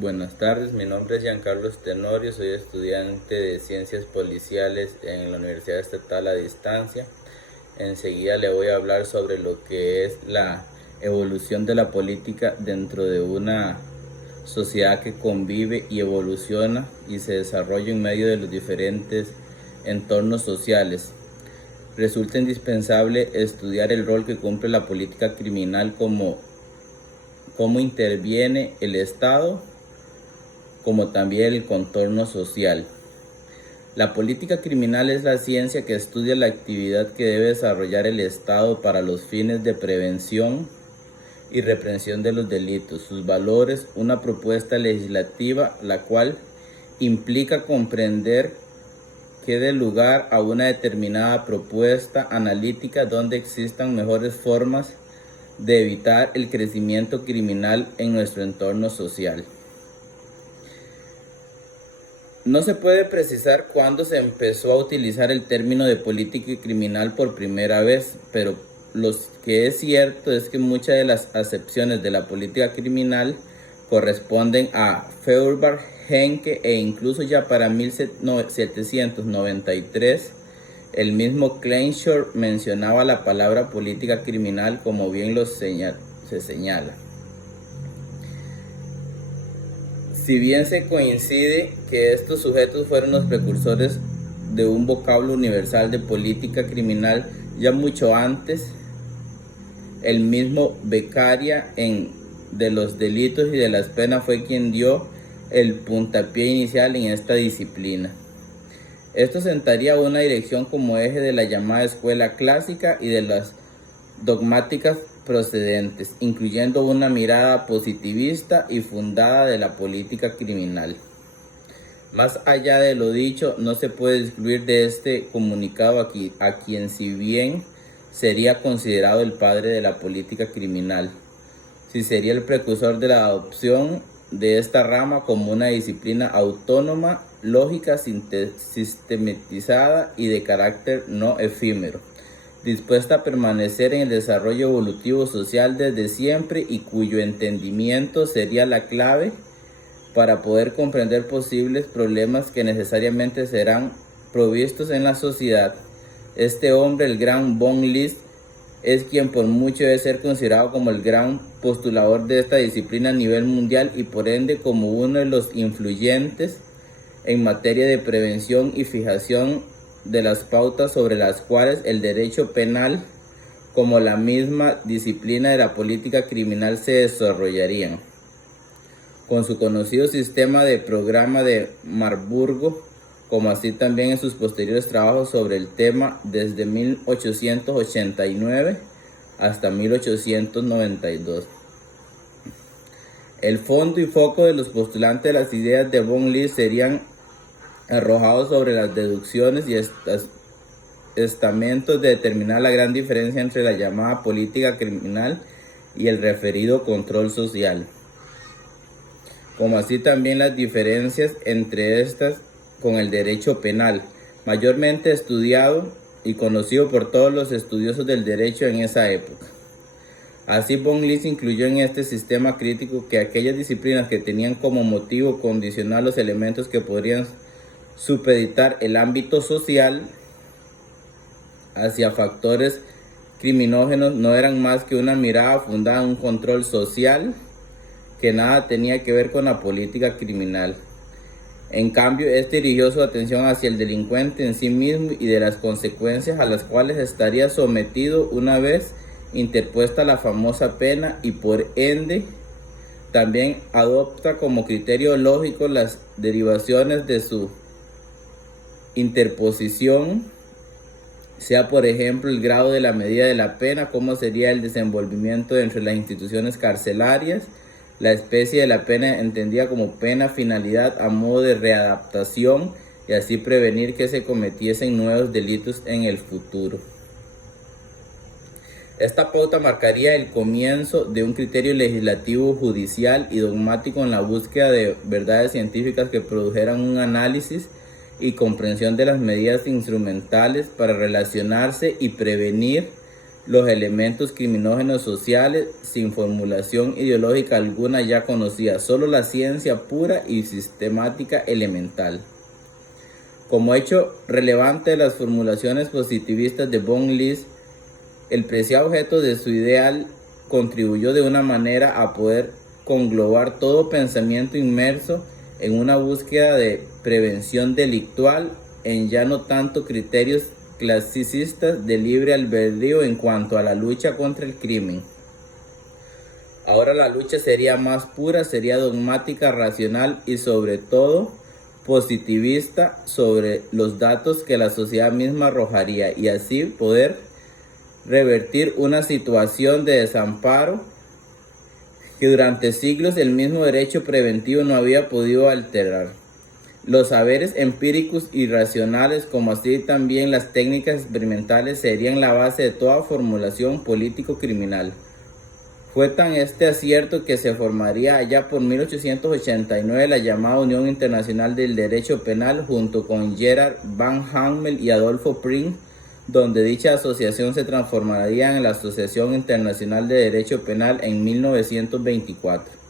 Buenas tardes, mi nombre es Giancarlo Tenorio, soy estudiante de Ciencias Policiales en la Universidad Estatal a Distancia. Enseguida le voy a hablar sobre lo que es la evolución de la política dentro de una sociedad que convive y evoluciona y se desarrolla en medio de los diferentes entornos sociales. Resulta indispensable estudiar el rol que cumple la política criminal, cómo interviene el Estado, como también el contorno social. La política criminal es la ciencia que estudia la actividad que debe desarrollar el Estado para los fines de prevención y represión de los delitos, sus valores, una propuesta legislativa la cual implica comprender que dé lugar a una determinada propuesta analítica donde existan mejores formas de evitar el crecimiento criminal en nuestro entorno social. No se puede precisar cuándo se empezó a utilizar el término de política criminal por primera vez, pero lo que es cierto es que muchas de las acepciones de la política criminal corresponden a Feuerbach, Henke e incluso ya para 1793 el mismo Kleinschor mencionaba la palabra política criminal, como bien se señala. Si bien se coincide que estos sujetos fueron los precursores de un vocablo universal de política criminal, ya mucho antes, el mismo Beccaria de los delitos y de las penas fue quien dio el puntapié inicial en esta disciplina. Esto sentaría una dirección como eje de la llamada escuela clásica y de las dogmáticas procedentes, incluyendo una mirada positivista y fundada de la política criminal. Más allá de lo dicho, no se puede excluir de este comunicado a quien, si bien sería considerado el padre de la política criminal, si sería el precursor de la adopción de esta rama como una disciplina autónoma, lógica, sistematizada y de carácter no efímero, dispuesta a permanecer en el desarrollo evolutivo social desde siempre y cuyo entendimiento sería la clave para poder comprender posibles problemas que necesariamente serán provistos en la sociedad. Este hombre, el gran von List, es quien por mucho debe ser considerado como el gran postulador de esta disciplina a nivel mundial y por ende como uno de los influyentes en materia de prevención y fijación de las pautas sobre las cuales el derecho penal, como la misma disciplina de la política criminal, se desarrollarían. Con su conocido sistema de programa de Marburgo, como así también en sus posteriores trabajos sobre el tema desde 1889 hasta 1892. El fondo y foco de los postulantes de las ideas de von List serían arrojados sobre las deducciones y estamentos de determinar la gran diferencia entre la llamada política criminal y el referido control social, como así también las diferencias entre estas con el derecho penal, mayormente estudiado y conocido por todos los estudiosos del derecho en esa época. Así, von List incluyó en este sistema crítico que aquellas disciplinas que tenían como motivo condicionar los elementos que podrían supeditar el ámbito social hacia factores criminógenos no eran más que una mirada fundada en un control social que nada tenía que ver con la política criminal. En cambio, este dirigió su atención hacia el delincuente en sí mismo y de las consecuencias a las cuales estaría sometido una vez interpuesta la famosa pena, y por ende también adopta como criterio lógico las derivaciones de su interposición, sea por ejemplo el grado de la medida de la pena, cómo sería el desenvolvimiento entre las instituciones carcelarias, la especie de la pena entendida como pena finalidad a modo de readaptación y así prevenir que se cometiesen nuevos delitos en el futuro. Esta pauta marcaría el comienzo de un criterio legislativo, judicial y dogmático en la búsqueda de verdades científicas que produjeran un análisis y comprensión de las medidas instrumentales para relacionarse y prevenir los elementos criminógenos sociales sin formulación ideológica alguna ya conocida, solo la ciencia pura y sistemática elemental. Como hecho relevante de las formulaciones positivistas de von List, el preciado objeto de su ideal contribuyó de una manera a poder conglobar todo pensamiento inmerso en una búsqueda de prevención delictual en ya no tanto criterios clasicistas de libre albedrío en cuanto a la lucha contra el crimen. Ahora la lucha sería más pura, sería dogmática, racional y sobre todo positivista sobre los datos que la sociedad misma arrojaría y así poder revertir una situación de desamparo que durante siglos el mismo derecho preventivo no había podido alterar. Los saberes empíricos y racionales, como así también las técnicas experimentales, serían la base de toda formulación político-criminal. Fue tan este acierto que se formaría allá por 1889 la llamada Unión Internacional del Derecho Penal junto con Gerard Van Hammel y Adolfo Pring, donde dicha asociación se transformaría en la Asociación Internacional de Derecho Penal en 1924.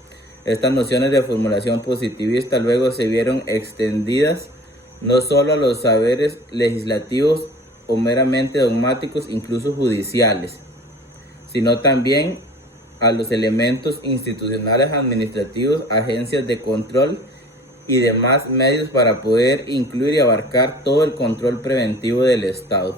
Estas nociones de formulación positivista luego se vieron extendidas no solo a los saberes legislativos o meramente dogmáticos, incluso judiciales, sino también a los elementos institucionales administrativos, agencias de control y demás medios para poder incluir y abarcar todo el control preventivo del Estado.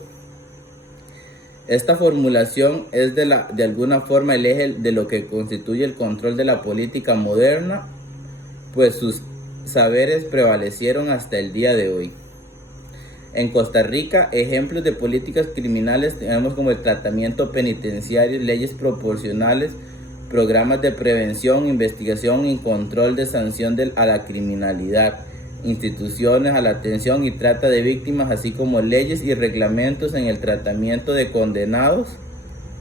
Esta formulación es de alguna forma el eje de lo que constituye el control de la política moderna, pues sus saberes prevalecieron hasta el día de hoy. En Costa Rica, ejemplos de políticas criminales tenemos como el tratamiento penitenciario, leyes proporcionales, programas de prevención, investigación y control de sanción a la criminalidad, instituciones a la atención y trata de víctimas, así como leyes y reglamentos en el tratamiento de condenados,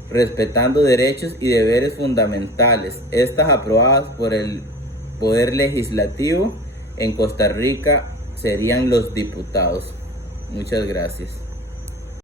respetando derechos y deberes fundamentales, estas aprobadas por el Poder Legislativo en Costa Rica serían los diputados. Muchas gracias.